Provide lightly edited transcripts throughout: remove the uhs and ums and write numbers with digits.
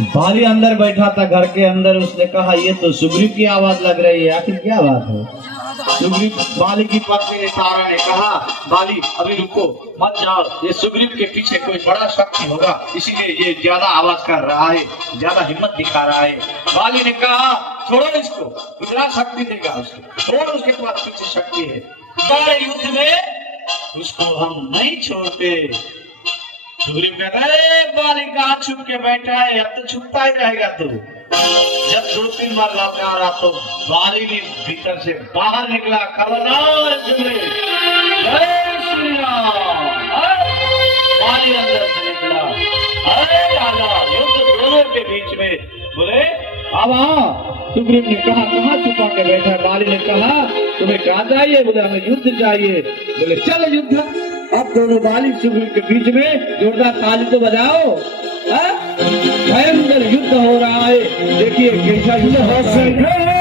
बाली अंदर बैठा था घर के अंदर, उसने कहा ये तो सुग्रीव की आवाज लग रही है, आखिर क्या बात है। सुग्रीव बाली की पत्नी ने तारा ने कहा, बाली अभी रुको मत जाओ, ये सुग्रीव के पीछे कोई बड़ा शक्ति होगा, इसीलिए ये ज्यादा आवाज कर रहा है, ज्यादा हिम्मत दिखा रहा है। बाली ने कहा छोड़ो इसको, इतना शक्ति देगा उसको, छोड़, उसके पास पीछे शक्ति है, बड़े युद्ध में उसको हम नहीं छोड़ते। सुग्रीव कहता है बाली कहाँ छुप के बैठा है, अब तो छुपता ही रहेगा तू। जब 2-3 बार ललकारा तो बाली भी भीतर से बाहर निकला, खबरदार सुग्रीव, जय श्री राम। बाली अंदर से निकला, अरे राजा युद्ध दोनों के बीच में। बोले अब हाँ। सुग्रीव ने कहा कहाँ छुपा के बैठा है। बाली ने कहा तुम्हें क्या चाहिए। बोले हमें युद्ध चाहिए। बोले चलो युद्ध। अब दोनों बाली सुग्रीव के बीच में जोरदार ताली तो बजाओ, भयंकर युद्ध हो रहा है। देखिए कैसा युद्ध हो रहा है।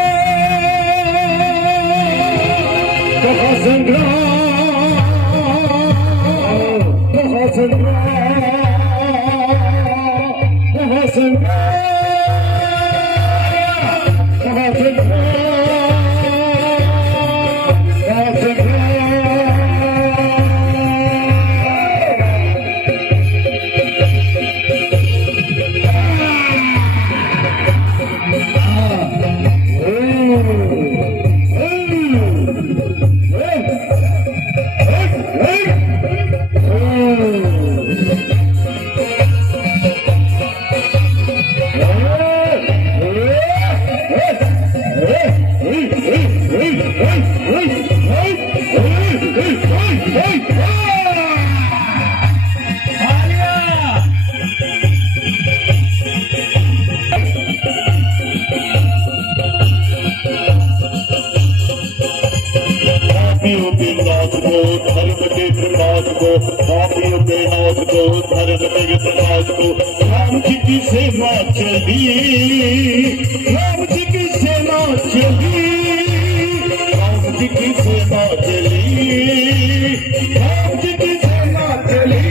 राम जी की सेवा चली, राम जी की सेवा चली, राम जी की सेवा चली, राम जी की सेवा चली।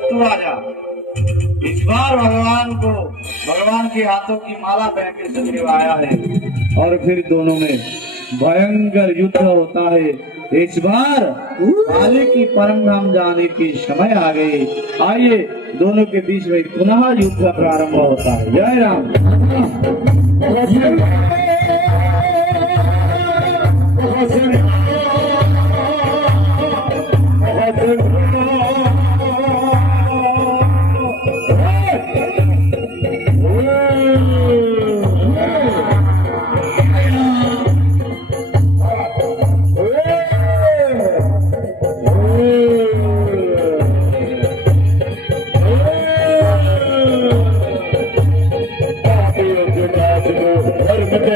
तू आजा। इस बार भगवान के हाथों की माला पहन के सुग्रीव आया है और फिर दोनों में भयंकर युद्ध होता है। इस बार बाली की परम धाम जाने की समय आ गई। आइए दोनों के बीच में पुनः युद्ध प्रारंभ होता है। जय राम।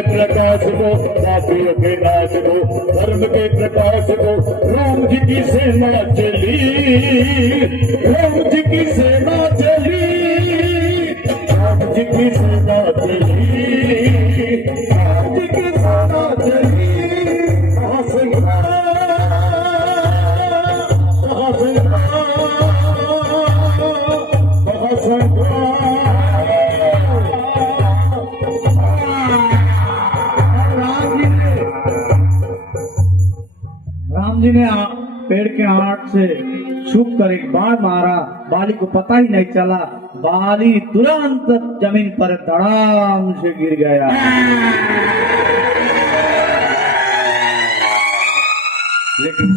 प्रकाश को पापियों के नाश को धर्म के प्रकाश को राम जी की सेना चली, राम जी की सेना चली, राम जी की सेना चली, राम जी की सेना चली। राम जी ने पेड़ के आड़ से छुप कर एक बाण मारा। बाली को पता ही नहीं चला। बाली तुरंत जमीन पर धड़ाम से गिर गया। लेकिन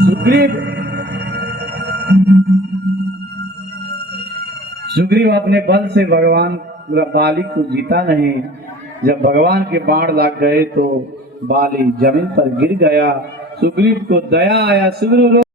सुग्रीव अपने बल से भगवान बाली को जीता नहीं। जब भगवान के बाण लग गए तो बाली जमीन पर गिर गया। सुग्रीव को दया आया। सुग्रीव